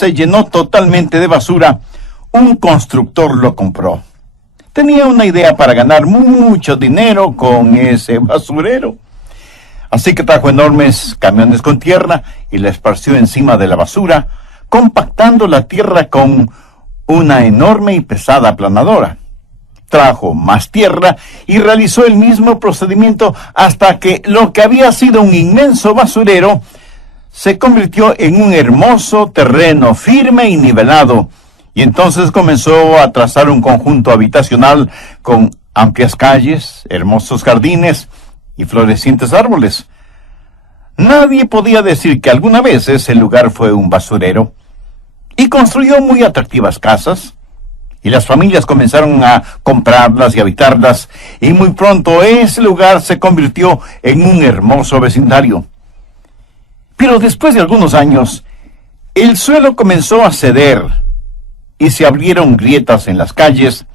se llenó totalmente de basura, un constructor lo compró. Tenía una idea para ganar mucho dinero con ese basurero. Así que trajo enormes camiones con tierra y la esparció encima de la basura, compactando la tierra con una enorme y pesada aplanadora. Trajo más tierra y realizó el mismo procedimiento hasta que lo que había sido un inmenso basurero se convirtió en un hermoso terreno firme y nivelado, y entonces comenzó a trazar un conjunto habitacional con amplias calles, hermosos jardines y florecientes árboles. Nadie podía decir que alguna vez ese lugar fue un basurero, y construyó muy atractivas casas, y las familias comenzaron a comprarlas y habitarlas, y muy pronto ese lugar se convirtió en un hermoso vecindario. Pero después de algunos años, el suelo comenzó a ceder, y se abrieron grietas en las calles,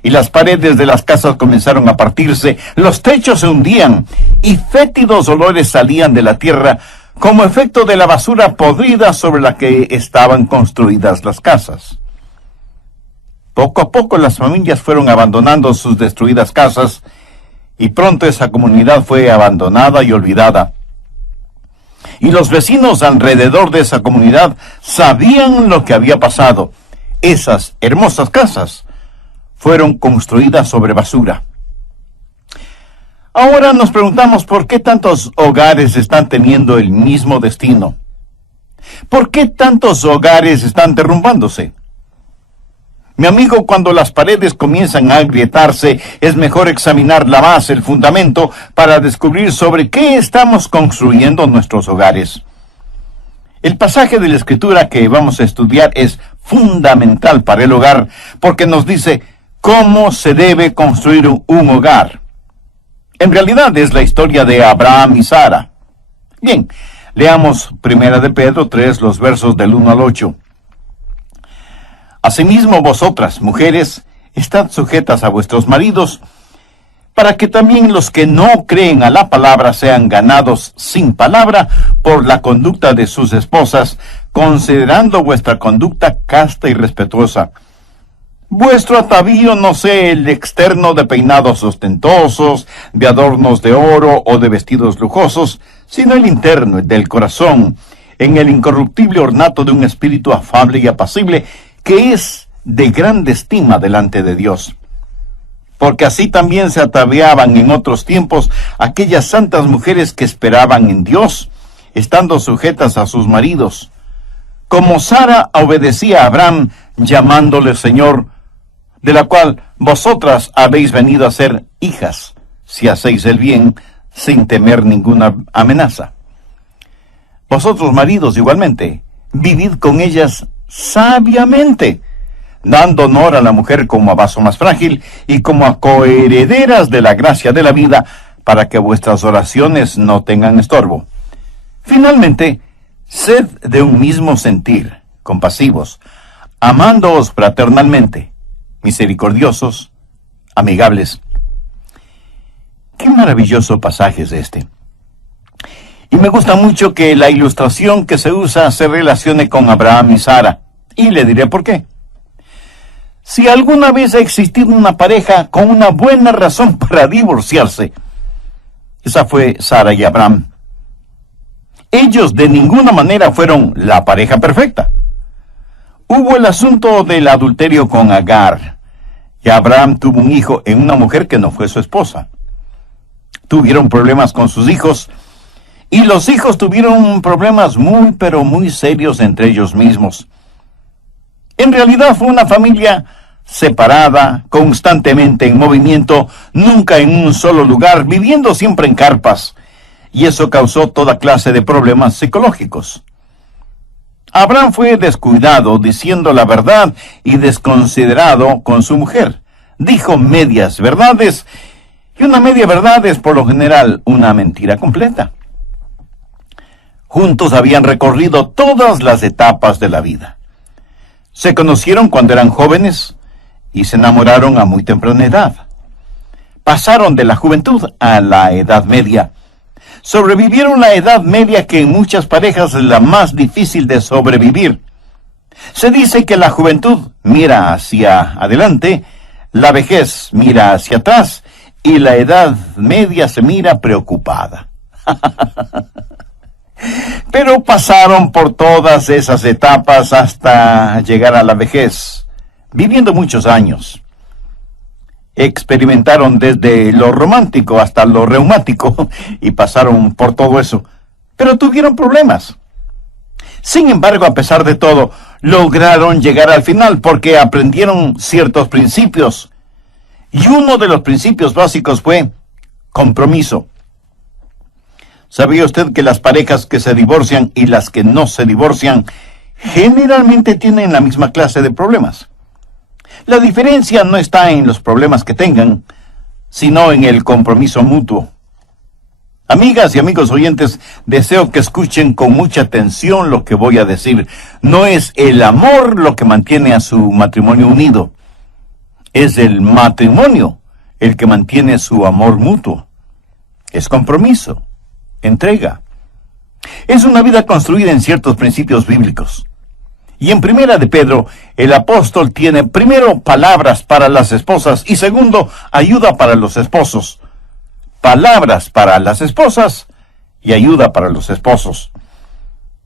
y las paredes de las casas comenzaron a partirse, los techos se hundían, y fétidos olores salían de la tierra como efecto de la basura podrida sobre la que estaban construidas las casas. Poco a poco las familias fueron abandonando sus destruidas casas, y pronto esa comunidad fue abandonada y olvidada. Y los vecinos alrededor de esa comunidad sabían lo que había pasado. Esas hermosas casas fueron construidas sobre basura. Ahora nos preguntamos por qué tantos hogares están teniendo el mismo destino. ¿Por qué tantos hogares están derrumbándose? Mi amigo, cuando las paredes comienzan a agrietarse, es mejor examinar la base, el fundamento, para descubrir sobre qué estamos construyendo nuestros hogares. El pasaje de la Escritura que vamos a estudiar es fundamental para el hogar, porque nos dice cómo se debe construir un hogar. En realidad es la historia de Abraham y Sara. Bien, leamos 1 de Pedro 3, los versos del 1 al 8. Asimismo vosotras, mujeres, estad sujetas a vuestros maridos, para que también los que no creen a la palabra sean ganados sin palabra por la conducta de sus esposas, considerando vuestra conducta casta y respetuosa. Vuestro atavío no sea el externo de peinados ostentosos, de adornos de oro o de vestidos lujosos, sino el interno, el del corazón, en el incorruptible ornato de un espíritu afable y apacible, que es de grande estima delante de Dios. Porque así también se ataviaban en otros tiempos aquellas santas mujeres que esperaban en Dios, estando sujetas a sus maridos, como Sara obedecía a Abraham, llamándole Señor, de la cual vosotras habéis venido a ser hijas, si hacéis el bien, sin temer ninguna amenaza. Vosotros, maridos, igualmente, vivid con ellas sabiamente, dando honor a la mujer como a vaso más frágil y como a coherederas de la gracia de la vida, para que vuestras oraciones no tengan estorbo. Finalmente, sed de un mismo sentir, compasivos, amándoos fraternalmente, misericordiosos, amigables. Qué maravilloso pasaje es este. Y me gusta mucho que la ilustración que se usa se relacione con Abraham y Sara. Y le diré por qué. Si alguna vez ha existido una pareja con una buena razón para divorciarse, esa fue Sara y Abraham. Ellos de ninguna manera fueron la pareja perfecta. Hubo el asunto del adulterio con Agar, y Abraham tuvo un hijo en una mujer que no fue su esposa. Tuvieron problemas con sus hijos, y los hijos tuvieron problemas muy, pero muy serios entre ellos mismos. En realidad fue una familia separada, constantemente en movimiento, nunca en un solo lugar, viviendo siempre en carpas, y eso causó toda clase de problemas psicológicos. Abraham fue descuidado, diciendo la verdad, y desconsiderado con su mujer. Dijo medias verdades, y una media verdad es por lo general una mentira completa. Juntos habían recorrido todas las etapas de la vida. Se conocieron cuando eran jóvenes y se enamoraron a muy temprana edad. Pasaron de la juventud a la edad media. Sobrevivieron la edad media, que en muchas parejas es la más difícil de sobrevivir. Se dice que la juventud mira hacia adelante, la vejez mira hacia atrás y la edad media se mira preocupada. Pero pasaron por todas esas etapas hasta llegar a la vejez, viviendo muchos años. Experimentaron desde lo romántico hasta lo reumático y pasaron por todo eso, pero tuvieron problemas. Sin embargo, a pesar de todo, lograron llegar al final porque aprendieron ciertos principios. Y uno de los principios básicos fue compromiso. ¿Sabía usted que las parejas que se divorcian y las que no se divorcian generalmente tienen la misma clase de problemas? La diferencia no está en los problemas que tengan, sino en el compromiso mutuo. Amigas y amigos oyentes, deseo que escuchen con mucha atención lo que voy a decir. No es el amor lo que mantiene a su matrimonio unido. Es el matrimonio el que mantiene su amor mutuo. Es compromiso, entrega. Es una vida construida en ciertos principios bíblicos. Y en Primera de Pedro, el apóstol tiene primero palabras para las esposas y segundo, ayuda para los esposos. Palabras para las esposas y ayuda para los esposos.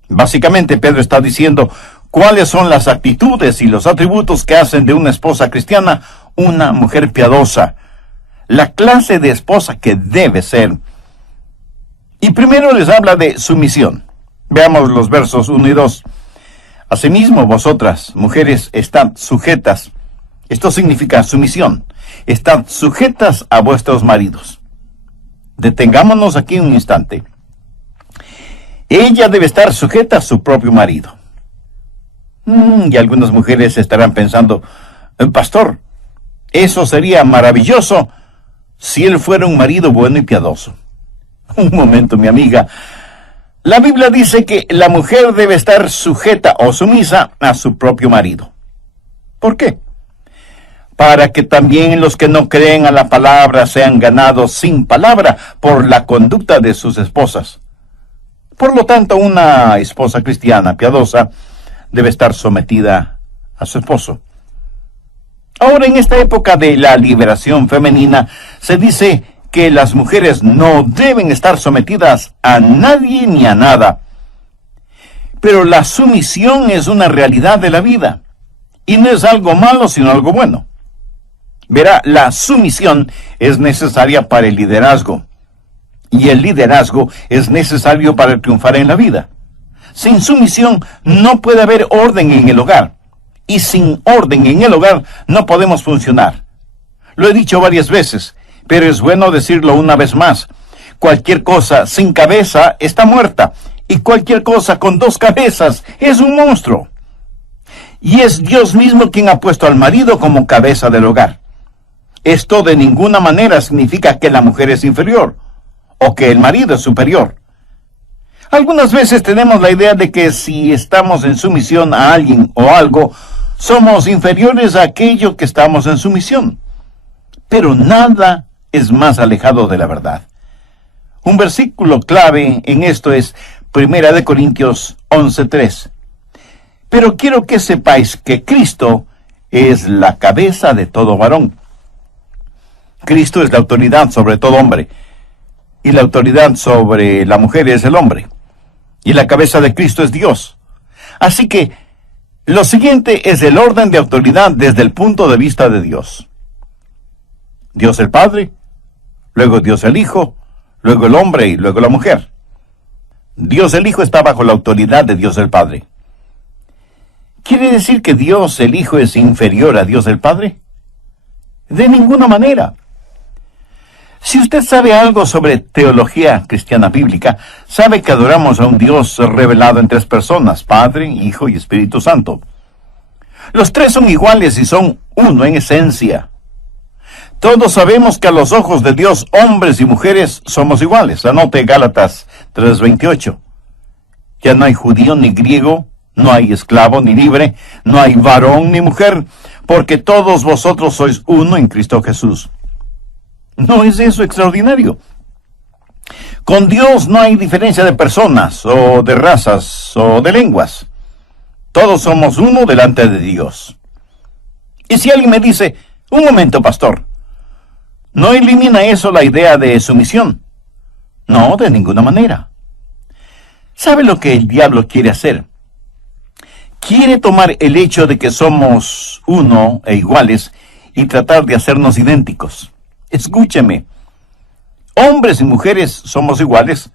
Básicamente, Pedro está diciendo cuáles son las actitudes y los atributos que hacen de una esposa cristiana una mujer piadosa, la clase de esposa que debe ser. Y primero les habla de sumisión. Veamos los versos 1 y 2. Asimismo, vosotras, mujeres, estad sujetas. Esto significa sumisión. Estad sujetas a vuestros maridos. Detengámonos aquí un instante. Ella debe estar sujeta a su propio marido. Y algunas mujeres estarán pensando, pastor, eso sería maravilloso si él fuera un marido bueno y piadoso. Un momento, mi amiga. La Biblia dice que la mujer debe estar sujeta o sumisa a su propio marido. ¿Por qué? Para que también los que no creen a la palabra sean ganados sin palabra por la conducta de sus esposas. Por lo tanto, una esposa cristiana piadosa debe estar sometida a su esposo. Ahora, en esta época de la liberación femenina, se dice que las mujeres no deben estar sometidas a nadie ni a nada. Pero la sumisión es una realidad de la vida, y no es algo malo, sino algo bueno. Verá, la sumisión es necesaria para el liderazgo, y el liderazgo es necesario para triunfar en la vida. Sin sumisión no puede haber orden en el hogar, y sin orden en el hogar no podemos funcionar. Lo he dicho varias veces, pero es bueno decirlo una vez más. Cualquier cosa sin cabeza está muerta, y cualquier cosa con dos cabezas es un monstruo. Y es Dios mismo quien ha puesto al marido como cabeza del hogar. Esto de ninguna manera significa que la mujer es inferior, o que el marido es superior. Algunas veces tenemos la idea de que si estamos en sumisión a alguien o algo, somos inferiores a aquello que estamos en sumisión. Pero nada es más alejado de la verdad. Un versículo clave en esto es 1 Corintios 11:3. Pero quiero que sepáis que Cristo es la cabeza de todo varón. Cristo es la autoridad sobre todo hombre, y la autoridad sobre la mujer es el hombre, y la cabeza de Cristo es Dios. Así que, lo siguiente es el orden de autoridad desde el punto de vista de Dios. Dios el Padre, luego Dios el Hijo, luego el hombre y luego la mujer. Dios el Hijo está bajo la autoridad de Dios el Padre. ¿Quiere decir que Dios el Hijo es inferior a Dios el Padre? De ninguna manera. Si usted sabe algo sobre teología cristiana bíblica, sabe que adoramos a un Dios revelado en tres personas, Padre, Hijo y Espíritu Santo. Los tres son iguales y son uno en esencia. Todos sabemos que a los ojos de Dios, hombres y mujeres somos iguales. Anote Gálatas 3:28. Ya no hay judío ni griego, no hay esclavo ni libre, no hay varón ni mujer, porque todos vosotros sois uno en Cristo Jesús. ¿No es eso extraordinario? Con Dios no hay diferencia de personas, o de razas, o de lenguas. Todos somos uno delante de Dios. Y si alguien me dice, un momento, pastor, ¿no elimina eso la idea de sumisión? No, de ninguna manera. ¿Sabe lo que el diablo quiere hacer? Quiere tomar el hecho de que somos uno e iguales y tratar de hacernos idénticos. Escúcheme, hombres y mujeres somos iguales,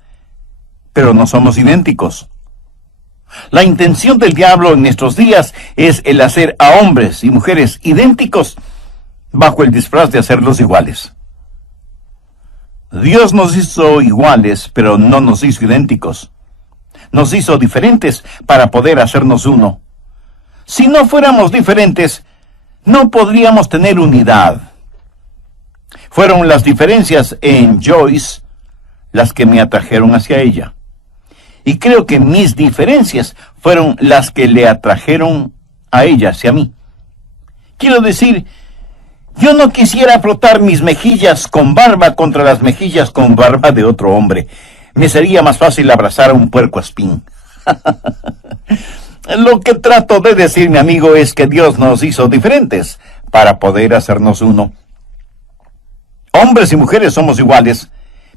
pero no somos idénticos. La intención del diablo en estos días es el hacer a hombres y mujeres idénticos bajo el disfraz de hacerlos iguales. Dios nos hizo iguales, pero no nos hizo idénticos. Nos hizo diferentes para poder hacernos uno. Si no fuéramos diferentes, no podríamos tener unidad. Fueron las diferencias en Joyce las que me atrajeron hacia ella. Y creo que mis diferencias fueron las que le atrajeron a ella hacia mí. Quiero decir, yo no quisiera frotar mis mejillas con barba contra las mejillas con barba de otro hombre. Me sería más fácil abrazar a un puercoespín. Lo que trato de decir, mi amigo, es que Dios nos hizo diferentes para poder hacernos uno. Hombres y mujeres somos iguales,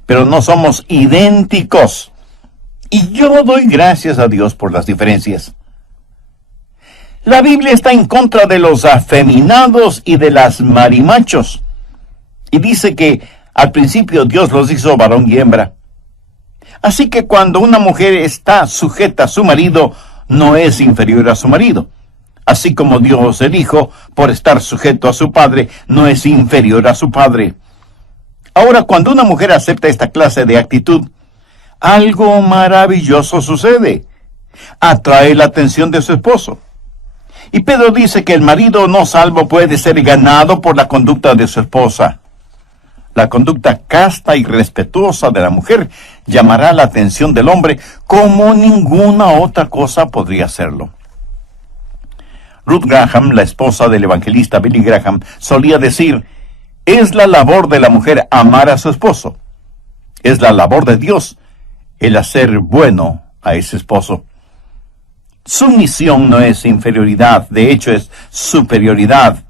pero no somos idénticos. Y yo doy gracias a Dios por las diferencias. La Biblia está en contra de los afeminados y de las marimachos. Y dice que al principio Dios los hizo varón y hembra. Así que cuando una mujer está sujeta a su marido, no es inferior a su marido. Así como Dios el Hijo, por estar sujeto a su padre, no es inferior a su padre. Ahora, cuando una mujer acepta esta clase de actitud, algo maravilloso sucede. Atrae la atención de su esposo. Y Pedro dice que el marido no salvo puede ser ganado por la conducta de su esposa. La conducta casta y respetuosa de la mujer llamará la atención del hombre como ninguna otra cosa podría hacerlo. Ruth Graham, la esposa del evangelista Billy Graham, solía decir, es la labor de la mujer amar a su esposo. Es la labor de Dios el hacer bueno a ese esposo. Sumisión no es inferioridad, de hecho es superioridad.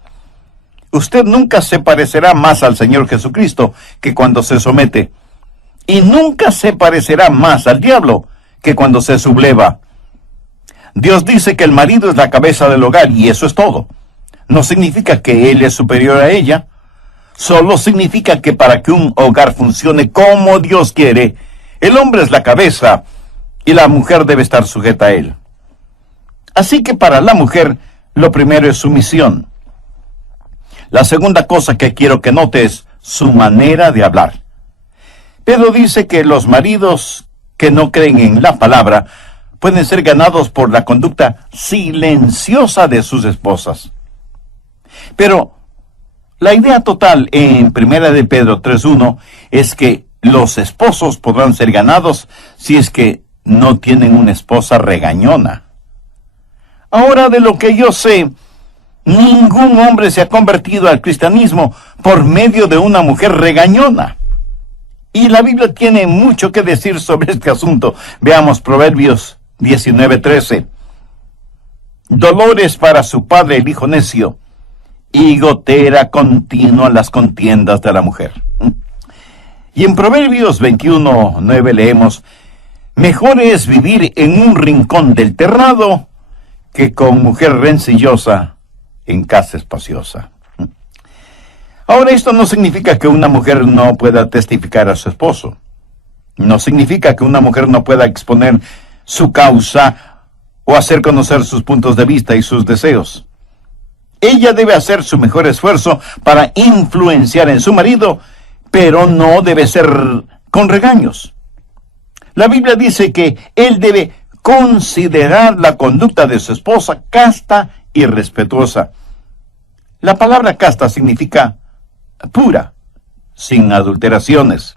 Usted nunca se parecerá más al Señor Jesucristo que cuando se somete, y nunca se parecerá más al diablo que cuando se subleva. Dios dice que el marido es la cabeza del hogar, y eso es todo. No significa que él es superior a ella, solo significa que para que un hogar funcione como Dios quiere, el hombre es la cabeza y la mujer debe estar sujeta a él. Así que para la mujer, lo primero es sumisión. La segunda cosa que quiero que note es su manera de hablar. Pedro dice que los maridos que no creen en la palabra pueden ser ganados por la conducta silenciosa de sus esposas. Pero la idea total en 1 de Pedro 3:1 es que los esposos podrán ser ganados si es que no tienen una esposa regañona. Ahora, de lo que yo sé, ningún hombre se ha convertido al cristianismo por medio de una mujer regañona. Y la Biblia tiene mucho que decir sobre este asunto. Veamos Proverbios 19:13. Dolores para su padre el hijo necio, y gotera continua las contiendas de la mujer. Y en Proverbios 21:9 leemos, mejor es vivir en un rincón del terrado que con mujer rencillosa en casa espaciosa. Ahora, esto no significa que una mujer no pueda testificar a su esposo. No significa que una mujer no pueda exponer su causa o hacer conocer sus puntos de vista y sus deseos. Ella debe hacer su mejor esfuerzo para influenciar en su marido, pero no debe ser con regaños. La Biblia dice que él debe considerar la conducta de su esposa casta y respetuosa. La palabra casta significa pura, sin adulteraciones.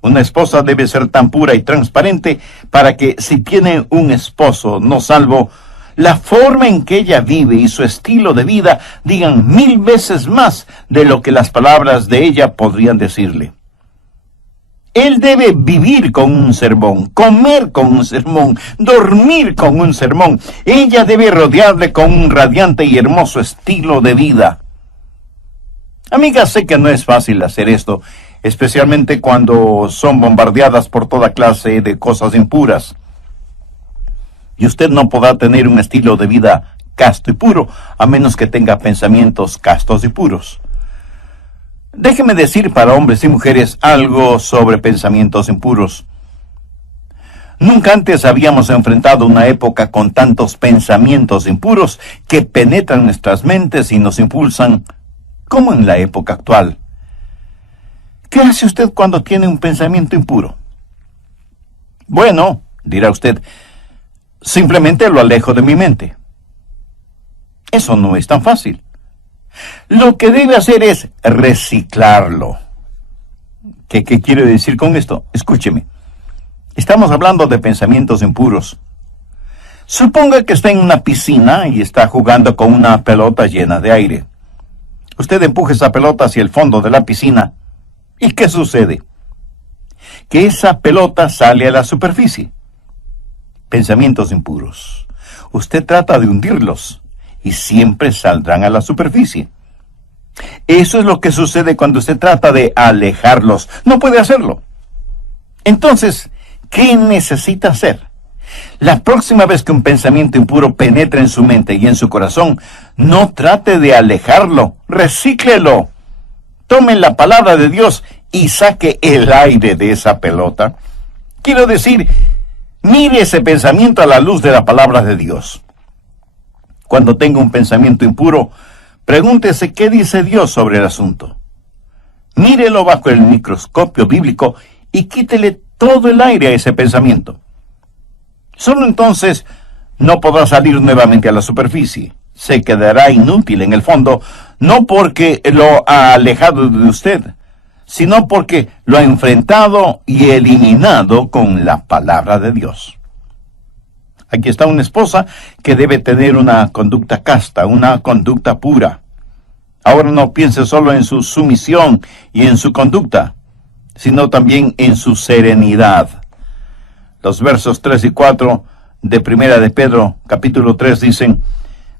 Una esposa debe ser tan pura y transparente para que si tiene un esposo no salvo, la forma en que ella vive y su estilo de vida digan 1000 veces más de lo que las palabras de ella podrían decirle. Él debe vivir con un sermón, comer con un sermón, dormir con un sermón. Ella debe rodearle con un radiante y hermoso estilo de vida. Amigas, sé que no es fácil hacer esto, especialmente cuando son bombardeadas por toda clase de cosas impuras. Y usted no podrá tener un estilo de vida casto y puro, a menos que tenga pensamientos castos y puros. Déjeme decir para hombres y mujeres algo sobre pensamientos impuros. Nunca antes habíamos enfrentado una época con tantos pensamientos impuros que penetran nuestras mentes y nos impulsan, como en la época actual. ¿Qué hace usted cuando tiene un pensamiento impuro? Bueno, dirá usted, simplemente lo alejo de mi mente. Eso no es tan fácil. Lo que debe hacer es reciclarlo. ¿Qué quiere decir con esto? Escúcheme. Estamos hablando de pensamientos impuros. Suponga que está en una piscina y está jugando con una pelota llena de aire. Usted empuja esa pelota hacia el fondo de la piscina. ¿Y qué sucede? Que esa pelota sale a la superficie. Pensamientos impuros. Usted trata de hundirlos y siempre saldrán a la superficie. Eso es lo que sucede cuando usted trata de alejarlos. No puede hacerlo. Entonces, ¿qué necesita hacer? La próxima vez que un pensamiento impuro penetre en su mente y en su corazón, no trate de alejarlo, recíclelo. Tome la palabra de Dios y saque el aire de esa pelota. Quiero decir, mire ese pensamiento a la luz de la palabra de Dios. Cuando tenga un pensamiento impuro, pregúntese qué dice Dios sobre el asunto. Mírelo bajo el microscopio bíblico y quítele todo el aire a ese pensamiento. Solo entonces no podrá salir nuevamente a la superficie. Se quedará inútil en el fondo, no porque lo ha alejado de usted, sino porque lo ha enfrentado y eliminado con la palabra de Dios. Aquí está una esposa que debe tener una conducta casta, una conducta pura. Ahora no piense solo en su sumisión y en su conducta, sino también en su serenidad. Los versos 3 y 4 de Primera de Pedro, capítulo 3, dicen: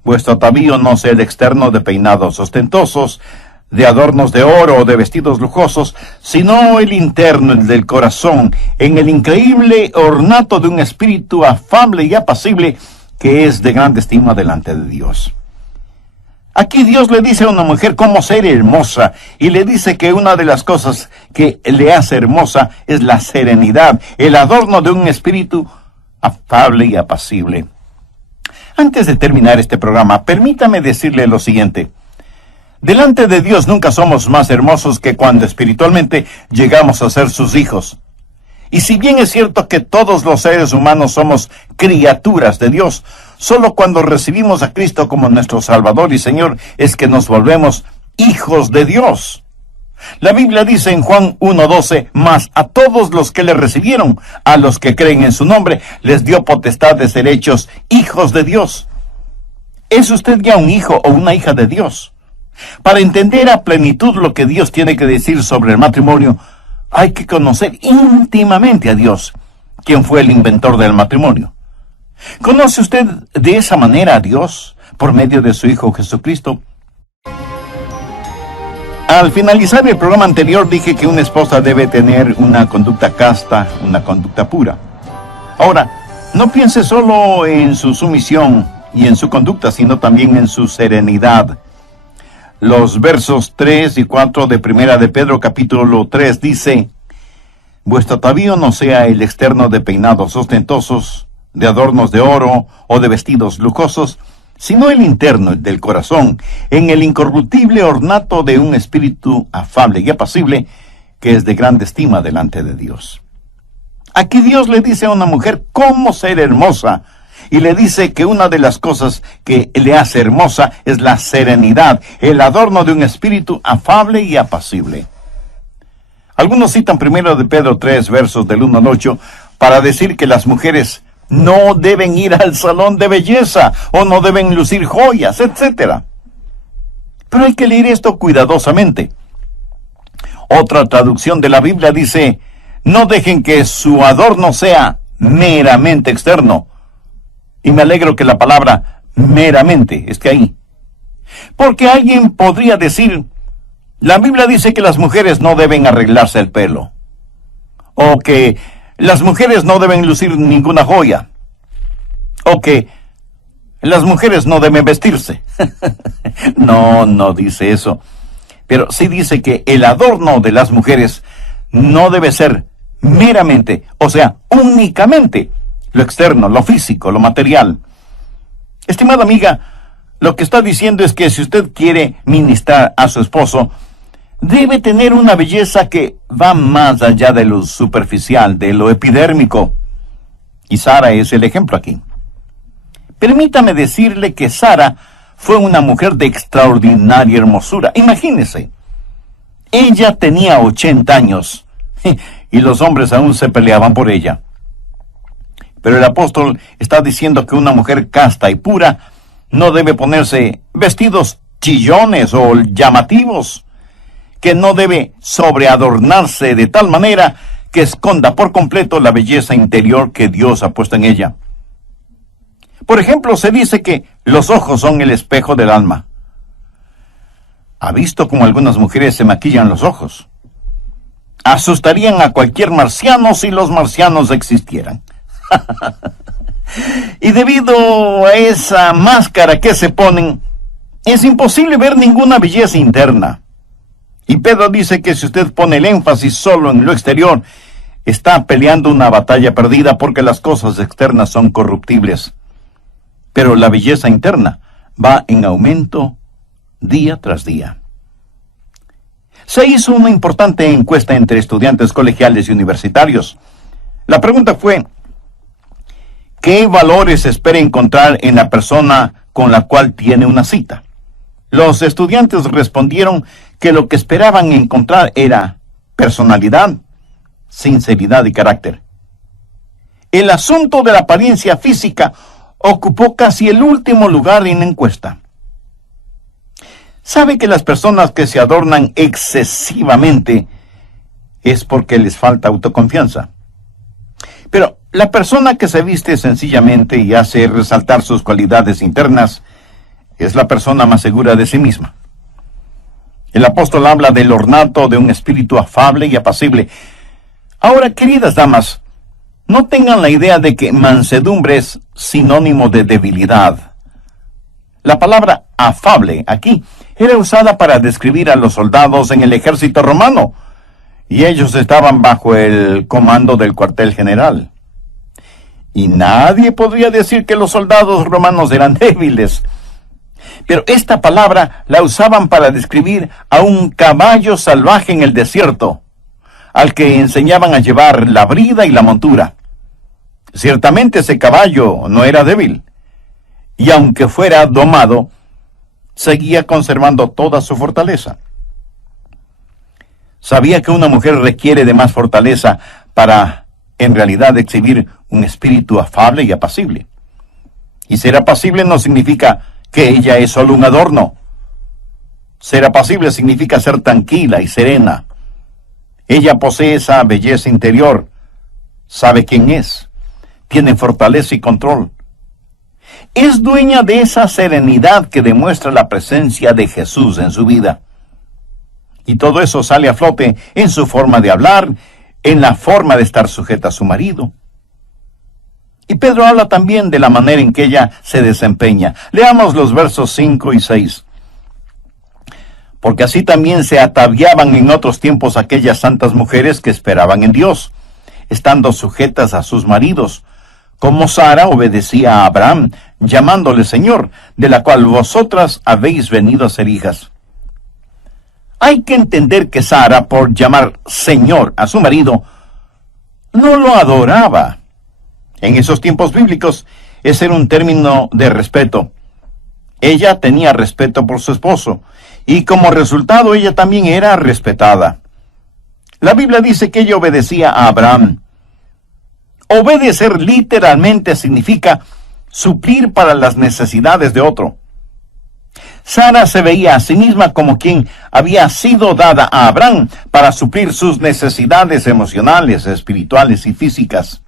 vuestro atavío no sea el externo de peinados ostentosos, de adornos de oro o de vestidos lujosos, sino el interno, el del corazón, en el increíble ornato de un espíritu afable y apacible, que es de grande estima delante de Dios. Aquí Dios le dice a una mujer cómo ser hermosa, y le dice que una de las cosas que le hace hermosa es la serenidad, el adorno de un espíritu afable y apacible. Antes de terminar este programa, permítame decirle lo siguiente. Delante de Dios nunca somos más hermosos que cuando espiritualmente llegamos a ser sus hijos. Y si bien es cierto que todos los seres humanos somos criaturas de Dios, solo cuando recibimos a Cristo como nuestro Salvador y Señor es que nos volvemos hijos de Dios. La Biblia dice en Juan 1:12, mas a todos los que le recibieron, a los que creen en su nombre, les dio potestad de ser hechos hijos de Dios. ¿Es usted ya un hijo o una hija de Dios? Para entender a plenitud lo que Dios tiene que decir sobre el matrimonio, hay que conocer íntimamente a Dios, quien fue el inventor del matrimonio. ¿Conoce usted de esa manera a Dios por medio de su Hijo Jesucristo? Al finalizar el programa anterior dije que una esposa debe tener una conducta casta, una conducta pura. Ahora, no piense solo en su sumisión y en su conducta, sino también en su serenidad. Los versos 3 y 4 de Primera de Pedro capítulo 3 dice: vuestro atavío no sea el externo de peinados ostentosos, de adornos de oro o de vestidos lujosos, sino el interno, el del corazón, en el incorruptible ornato de un espíritu afable y apacible, que es de grande estima delante de Dios. Aquí Dios le dice a una mujer cómo ser hermosa, y le dice que una de las cosas que le hace hermosa es la serenidad, el adorno de un espíritu afable y apacible. Algunos citan primero de Pedro 3, versos del 1 al 8, para decir que las mujeres no deben ir al salón de belleza, o no deben lucir joyas, etc. Pero hay que leer esto cuidadosamente. Otra traducción de la Biblia dice: No dejen que su adorno sea meramente externo. Y me alegro que la palabra meramente esté ahí. Porque alguien podría decir, la Biblia dice que las mujeres no deben arreglarse el pelo. O que las mujeres no deben lucir ninguna joya. O que las mujeres no deben vestirse. No dice eso. Pero sí dice que el adorno de las mujeres no debe ser meramente, o sea, únicamente, lo externo, lo físico, lo material. Estimada amiga, lo que está diciendo es que si usted quiere ministrar a su esposo, debe tener una belleza que va más allá de lo superficial, de lo epidérmico. Y Sara es el ejemplo aquí. Permítame decirle que Sara fue una mujer de extraordinaria hermosura. Imagínese, ella tenía 80 años y los hombres aún se peleaban por ella. Pero el apóstol está diciendo que una mujer casta y pura no debe ponerse vestidos chillones o llamativos, que no debe sobreadornarse de tal manera que esconda por completo la belleza interior que Dios ha puesto en ella. Por ejemplo, se dice que los ojos son el espejo del alma. ¿Ha visto cómo algunas mujeres se maquillan los ojos? Asustarían a cualquier marciano si los marcianos existieran. Y debido a esa máscara que se ponen, es imposible ver ninguna belleza interna. Y Pedro dice que si usted pone el énfasis solo en lo exterior, está peleando una batalla perdida porque las cosas externas son corruptibles. Pero la belleza interna va en aumento día tras día. Se hizo una importante encuesta entre estudiantes colegiales y universitarios. La pregunta fue, ¿qué valores espera encontrar en la persona con la cual tiene una cita? Los estudiantes respondieron que lo que esperaban encontrar era personalidad, sinceridad y carácter. El asunto de la apariencia física ocupó casi el último lugar en la encuesta. ¿Sabe que las personas que se adornan excesivamente es porque les falta autoconfianza? Pero la persona que se viste sencillamente y hace resaltar sus cualidades internas es la persona más segura de sí misma. El apóstol habla del ornato de un espíritu afable y apacible. Ahora, queridas damas, no tengan la idea de que mansedumbre es sinónimo de debilidad. La palabra afable aquí era usada para describir a los soldados en el ejército romano, y ellos estaban bajo el comando del cuartel general. Y nadie podría decir que los soldados romanos eran débiles. Pero esta palabra la usaban para describir a un caballo salvaje en el desierto, al que enseñaban a llevar la brida y la montura. Ciertamente ese caballo no era débil, y aunque fuera domado, seguía conservando toda su fortaleza. Sabía que una mujer requiere de más fortaleza para, en realidad, exhibir un espíritu afable y apacible. Y ser apacible no significa que ella es solo un adorno. Ser apacible significa ser tranquila y serena. Ella posee esa belleza interior, sabe quién es, tiene fortaleza y control. Es dueña de esa serenidad que demuestra la presencia de Jesús en su vida. Y todo eso sale a flote en su forma de hablar, en la forma de estar sujeta a su marido. Y Pedro habla también de la manera en que ella se desempeña. Leamos los versos 5 y 6. Porque así también se ataviaban en otros tiempos aquellas santas mujeres que esperaban en Dios, estando sujetas a sus maridos, como Sara obedecía a Abraham, llamándole Señor, de la cual vosotras habéis venido a ser hijas. Hay que entender que Sara, por llamar Señor a su marido, no lo adoraba. En esos tiempos bíblicos, ese era un término de respeto. Ella tenía respeto por su esposo, y como resultado ella también era respetada. La Biblia dice que ella obedecía a Abraham. Obedecer literalmente significa suplir para las necesidades de otro. Sara se veía a sí misma como quien había sido dada a Abraham para suplir sus necesidades emocionales, espirituales y físicas.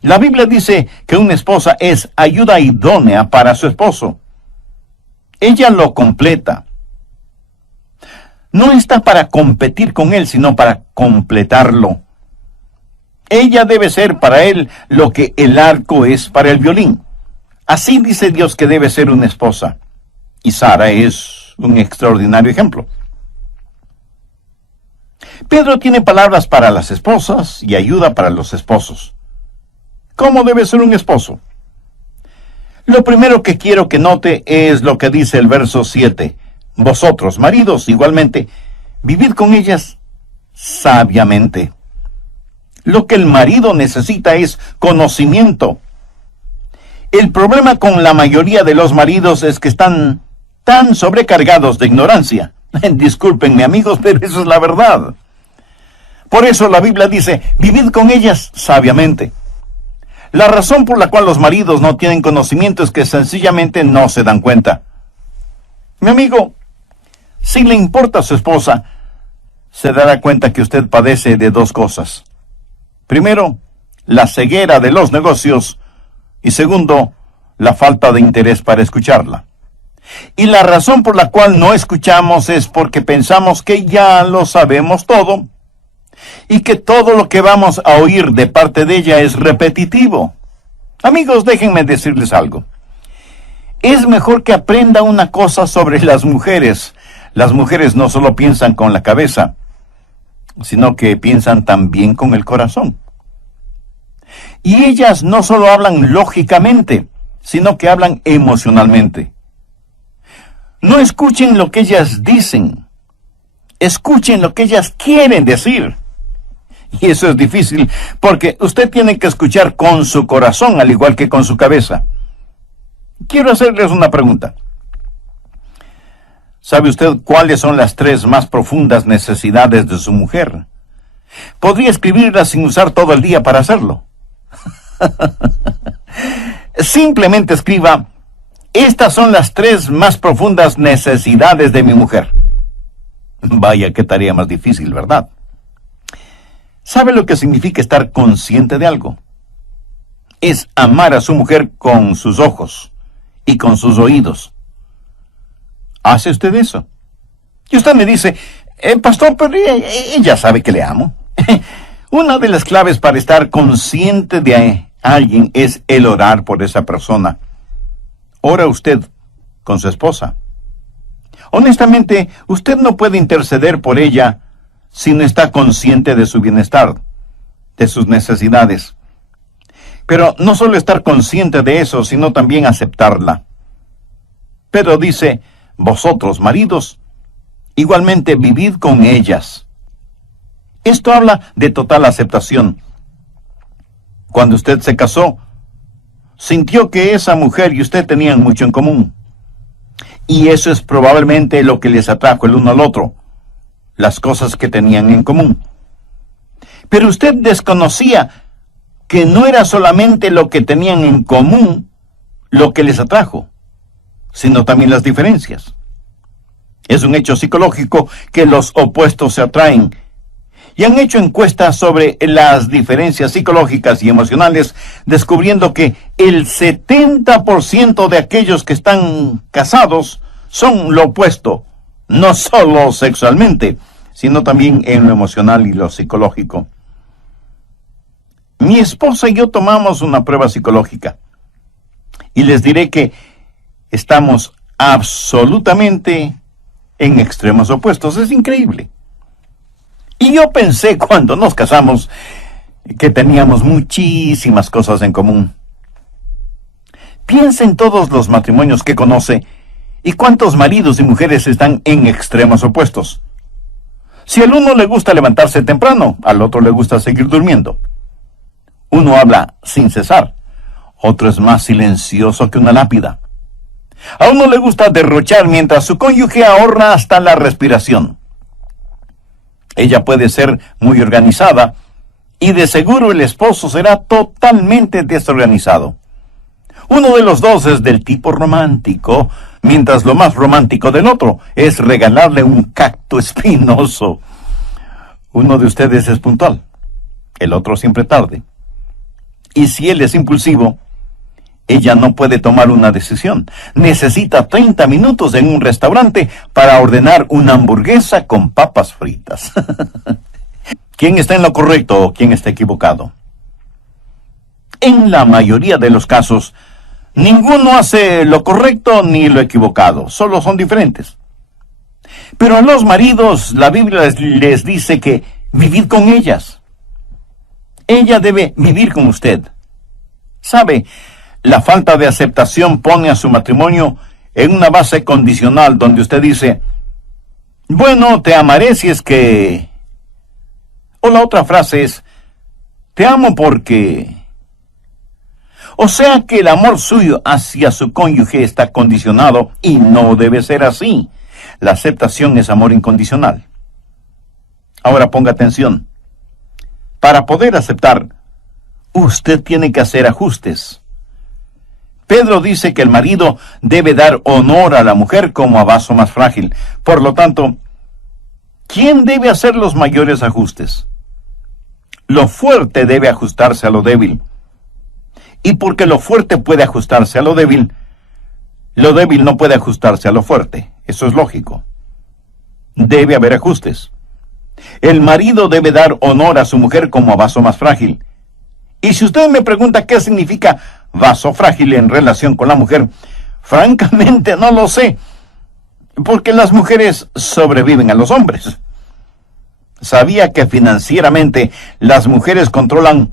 La Biblia dice que una esposa es ayuda idónea para su esposo. Ella lo completa. No está para competir con él, sino para completarlo. Ella debe ser para él lo que el arco es para el violín. Así dice Dios que debe ser una esposa. Y Sara es un extraordinario ejemplo. Pedro tiene palabras para las esposas y ayuda para los esposos. ¿Cómo debe ser un esposo? Lo primero que quiero que note es lo que dice el verso 7. Vosotros, maridos, igualmente, vivid con ellas sabiamente. Lo que el marido necesita es conocimiento. El problema con la mayoría de los maridos es que están tan sobrecargados de ignorancia. Discúlpenme, amigos, pero eso es la verdad. Por eso la Biblia dice, vivid con ellas sabiamente. La razón por la cual los maridos no tienen conocimiento es que sencillamente no se dan cuenta. Mi amigo, si le importa a su esposa, se dará cuenta que usted padece de dos cosas. Primero, la ceguera de los negocios y segundo, la falta de interés para escucharla. Y la razón por la cual no escuchamos es porque pensamos que ya lo sabemos todo y que todo lo que vamos a oír de parte de ella es repetitivo. Amigos, déjenme decirles algo. Es mejor que aprenda una cosa sobre las mujeres. Las mujeres no solo piensan con la cabeza, sino que piensan también con el corazón. Y ellas no solo hablan lógicamente, sino que hablan emocionalmente. No escuchen lo que ellas dicen, escuchen lo que ellas quieren decir. Y eso es difícil, porque usted tiene que escuchar con su corazón, al igual que con su cabeza. Quiero hacerles una pregunta. ¿Sabe usted cuáles son las 3 más profundas necesidades de su mujer? Podría escribirlas sin usar todo el día para hacerlo. Simplemente escriba, estas son las 3 más profundas necesidades de mi mujer. Vaya, qué tarea más difícil, ¿verdad? ¿Sabe lo que significa estar consciente de algo? Es amar a su mujer con sus ojos y con sus oídos. ¿Hace usted eso? Y usted me dice, pastor, pero ella sabe que le amo. Una de las claves para estar consciente de alguien es el orar por esa persona. ¿Ora usted con su esposa? Honestamente, usted no puede interceder por ella si no está consciente de su bienestar, de sus necesidades. Pero no solo estar consciente de eso, sino también aceptarla. Pedro dice, vosotros, maridos, igualmente vivid con ellas. Esto habla de total aceptación. Cuando usted se casó, sintió que esa mujer y usted tenían mucho en común. Y eso es probablemente lo que les atrajo el uno al otro, las cosas que tenían en común. Pero usted desconocía que no era solamente lo que tenían en común lo que les atrajo, sino también las diferencias. Es un hecho psicológico que los opuestos se atraen. Y han hecho encuestas sobre las diferencias psicológicas y emocionales, descubriendo que el 70% de aquellos que están casados son lo opuesto, no solo sexualmente, sino también en lo emocional y lo psicológico. Mi esposa y yo tomamos una prueba psicológica, y les diré que estamos absolutamente en extremos opuestos. Es increíble. Y yo pensé cuando nos casamos que teníamos muchísimas cosas en común. Piensa en todos los matrimonios que conoce y cuántos maridos y mujeres están en extremos opuestos. Si al uno le gusta levantarse temprano, al otro le gusta seguir durmiendo. Uno habla sin cesar, otro es más silencioso que una lápida. A uno le gusta derrochar mientras su cónyuge ahorra hasta la respiración. Ella puede ser muy organizada y de seguro el esposo será totalmente desorganizado. Uno de los dos es del tipo romántico, mientras lo más romántico del otro es regalarle un cacto espinoso. Uno de ustedes es puntual, el otro siempre tarde. Y si él es impulsivo, ella no puede tomar una decisión. Necesita 30 minutos en un restaurante para ordenar una hamburguesa con papas fritas. ¿Quién está en lo correcto o quién está equivocado? En la mayoría de los casos, ninguno hace lo correcto ni lo equivocado, solo son diferentes. Pero a los maridos, la Biblia les dice que vivid con ellas. Ella debe vivir con usted. ¿Sabe? La falta de aceptación pone a su matrimonio en una base condicional donde usted dice, bueno, te amaré si es que... O la otra frase es, te amo porque... O sea que el amor suyo hacia su cónyuge está condicionado y no debe ser así. La aceptación es amor incondicional. Ahora ponga atención. Para poder aceptar, usted tiene que hacer ajustes. Pedro dice que el marido debe dar honor a la mujer como a vaso más frágil. Por lo tanto, ¿quién debe hacer los mayores ajustes? Lo fuerte debe ajustarse a lo débil. Y porque lo fuerte puede ajustarse a lo débil no puede ajustarse a lo fuerte. Eso es lógico. Debe haber ajustes. El marido debe dar honor a su mujer como a vaso más frágil. Y si usted me pregunta qué significa vaso frágil en relación con la mujer, francamente no lo sé, porque las mujeres sobreviven a los hombres. ¿Sabía que financieramente las mujeres controlan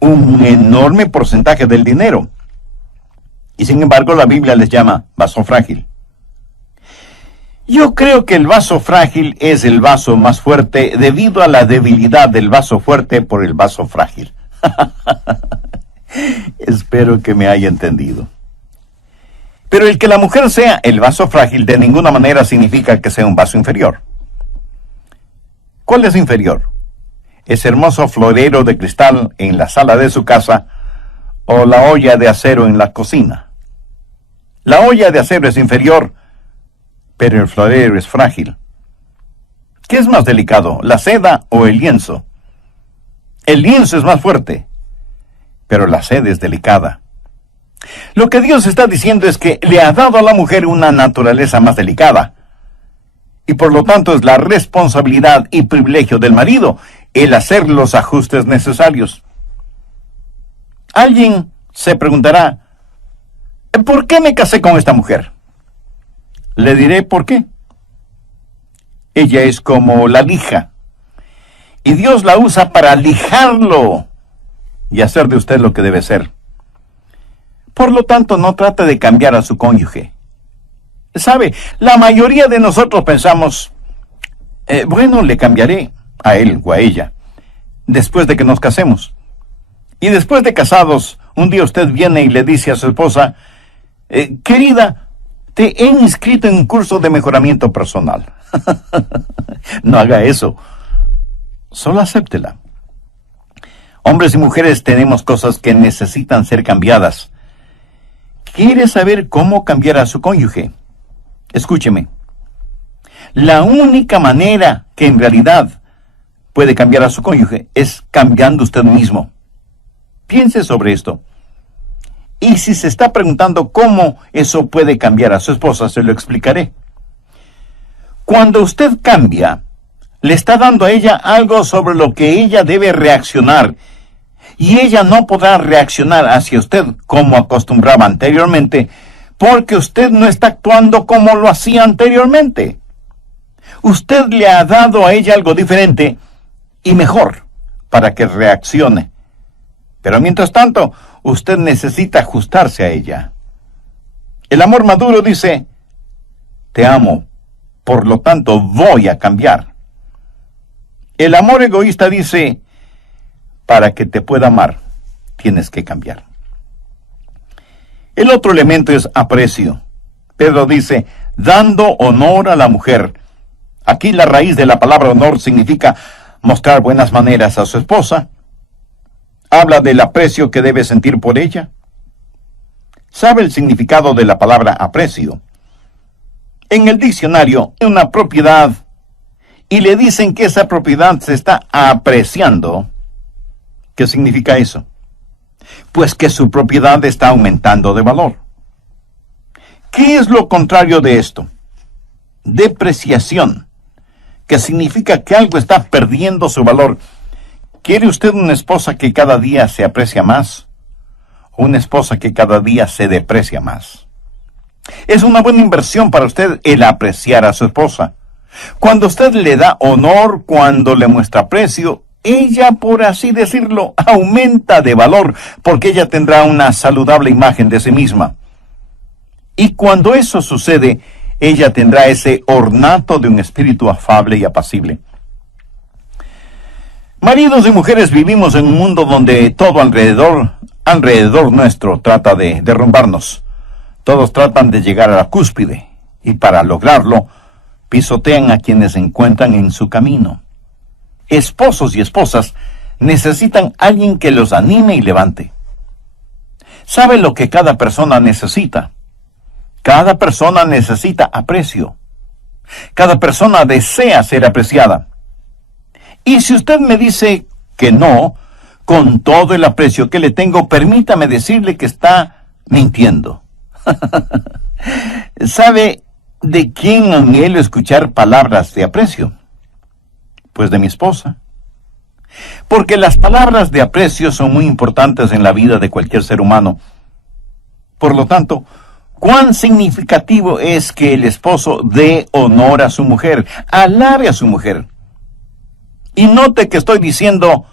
un enorme porcentaje del dinero? Y sin embargo la Biblia les llama vaso frágil. Yo creo que el vaso frágil es el vaso más fuerte debido a la debilidad del vaso fuerte por el vaso frágil. Espero que me haya entendido. Pero el que la mujer sea el vaso frágil de ninguna manera significa que sea un vaso inferior. ¿Cuál es inferior? ¿Ese hermoso florero de cristal en la sala de su casa o la olla de acero en la cocina? La olla de acero es inferior, pero el florero es frágil. ¿Qué es más delicado, la seda o el lienzo? El lienzo es más fuerte, pero la seda es delicada. Lo que Dios está diciendo es que le ha dado a la mujer una naturaleza más delicada, y por lo tanto es la responsabilidad y privilegio del marido el hacer los ajustes necesarios. Alguien se preguntará, ¿por qué me casé con esta mujer? Le diré por qué. Ella es como la lija, y Dios la usa para lijarlo y hacer de usted lo que debe ser. Por lo tanto, no trate de cambiar a su cónyuge. ¿Sabe? La mayoría de nosotros pensamos, bueno, le cambiaré a él o a ella después de que nos casemos. Y después de casados, un día usted viene y le dice a su esposa, querida, te he inscrito en un curso de mejoramiento personal. No haga eso. Solo acéptela. Hombres y mujeres tenemos cosas que necesitan ser cambiadas. ¿Quiere saber cómo cambiar a su cónyuge? Escúcheme. La única manera que en realidad puede cambiar a su cónyuge es cambiando usted mismo. Piense sobre esto. Y si se está preguntando cómo eso puede cambiar a su esposa, se lo explicaré. Cuando usted cambia, le está dando a ella algo sobre lo que ella debe reaccionar, y ella no podrá reaccionar hacia usted como acostumbraba anteriormente, porque usted no está actuando como lo hacía anteriormente. Usted le ha dado a ella algo diferente y mejor para que reaccione. Pero mientras tanto, usted necesita ajustarse a ella. El amor maduro dice, te amo, por lo tanto voy a cambiar. El amor egoísta dice, para que te pueda amar, tienes que cambiar. El otro elemento es aprecio. Pedro dice, dando honor a la mujer. Aquí la raíz de la palabra honor significa mostrar buenas maneras a su esposa. Habla del aprecio que debe sentir por ella. ¿Sabe el significado de la palabra aprecio? En el diccionario, es una propiedad, y le dicen que esa propiedad se está apreciando. ¿Qué significa eso? Pues que su propiedad está aumentando de valor. ¿Qué es lo contrario de esto? Depreciación, que significa que algo está perdiendo su valor. ¿Quiere usted una esposa que cada día se aprecia más? ¿O una esposa que cada día se deprecia más? Es una buena inversión para usted el apreciar a su esposa. Cuando usted le da honor, cuando le muestra aprecio, ella, por así decirlo, aumenta de valor, porque ella tendrá una saludable imagen de sí misma. Y cuando eso sucede, ella tendrá ese ornato de un espíritu afable y apacible. Maridos y mujeres, vivimos en un mundo donde todo alrededor nuestro trata de derrumbarnos. Todos tratan de llegar a la cúspide, y para lograrlo, pisotean a quienes se encuentran en su camino. Esposos y esposas necesitan alguien que los anime y levante. ¿Sabe lo que cada persona necesita? Cada persona necesita aprecio. Cada persona desea ser apreciada. Y si usted me dice que no, con todo el aprecio que le tengo, permítame decirle que está mintiendo. ¿Sabe de quién anhelo escuchar palabras de aprecio? Pues de mi esposa. Porque las palabras de aprecio son muy importantes en la vida de cualquier ser humano. Por lo tanto, cuán significativo es que el esposo dé honor a su mujer, alabe a su mujer. Y note que estoy diciendo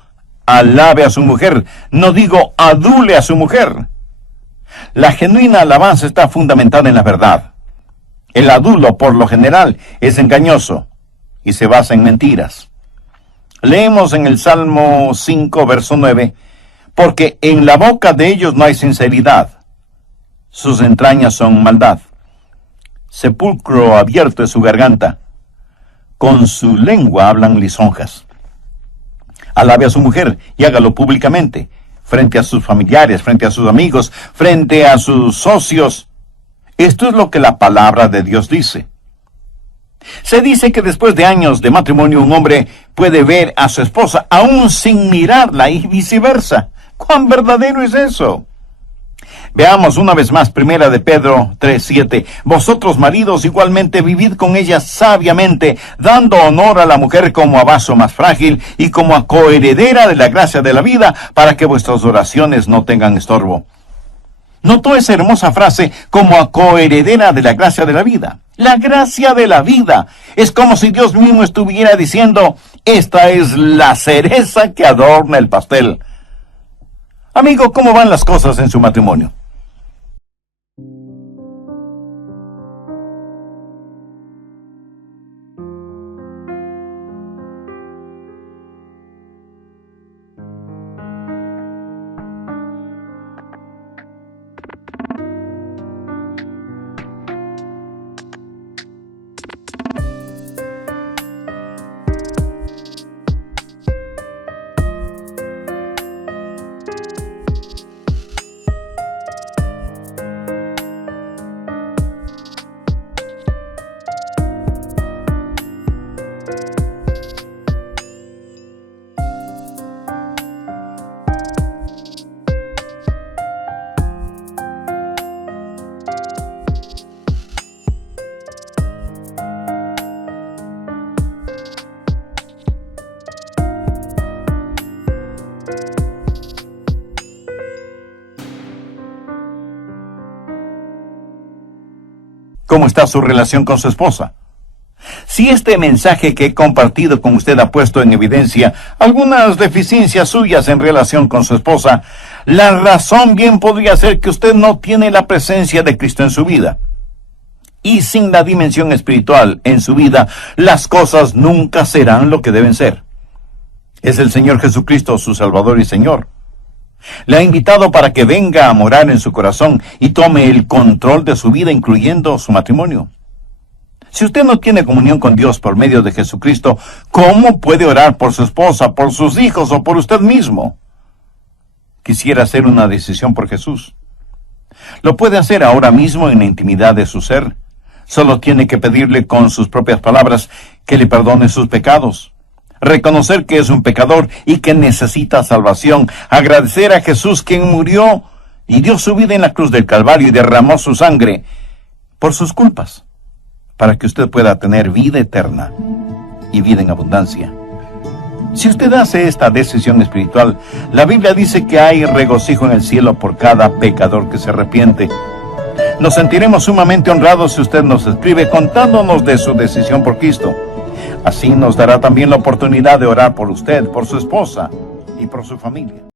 alabe a su mujer, no digo adule a su mujer. La genuina alabanza está fundamentada en la verdad. El adulo, por lo general, es engañoso y se basa en mentiras. Leemos en el Salmo 5, verso 9, porque en la boca de ellos no hay sinceridad, sus entrañas son maldad. Sepulcro abierto es su garganta, con su lengua hablan lisonjas. Alabe a su mujer y hágalo públicamente, frente a sus familiares, frente a sus amigos, frente a sus socios. Esto es lo que la palabra de Dios dice. Se dice que después de años de matrimonio un hombre puede ver a su esposa aún sin mirarla y viceversa. ¿Cuán verdadero es eso? Veamos una vez más, primera de Pedro 3:7. Vosotros, maridos, igualmente vivid con ella sabiamente, dando honor a la mujer como a vaso más frágil y como a coheredera de la gracia de la vida, para que vuestras oraciones no tengan estorbo. ¿Notó esa hermosa frase, como a coheredera de la gracia de la vida? La gracia de la vida. Es como si Dios mismo estuviera diciendo, esta es la cereza que adorna el pastel. Amigo, ¿cómo van las cosas en su matrimonio? ¿Cómo está su relación con su esposa? Si este mensaje que he compartido con usted ha puesto en evidencia algunas deficiencias suyas en relación con su esposa, la razón bien podría ser que usted no tiene la presencia de Cristo en su vida. Y sin la dimensión espiritual en su vida, las cosas nunca serán lo que deben ser. Es el Señor Jesucristo su Salvador y Señor. Le ha invitado para que venga a morar en su corazón y tome el control de su vida, incluyendo su matrimonio. Si usted no tiene comunión con Dios por medio de Jesucristo, ¿cómo puede orar por su esposa, por sus hijos o por usted mismo? Quisiera hacer una decisión por Jesús. Lo puede hacer ahora mismo en la intimidad de su ser. Solo tiene que pedirle con sus propias palabras que le perdone sus pecados. Reconocer que es un pecador y que necesita salvación. Agradecer a Jesús quien murió y dio su vida en la cruz del Calvario y derramó su sangre por sus culpas, para que usted pueda tener vida eterna y vida en abundancia. Si usted hace esta decisión espiritual, la Biblia dice que hay regocijo en el cielo por cada pecador que se arrepiente. Nos sentiremos sumamente honrados si usted nos escribe contándonos de su decisión por Cristo. Así nos dará también la oportunidad de orar por usted, por su esposa y por su familia.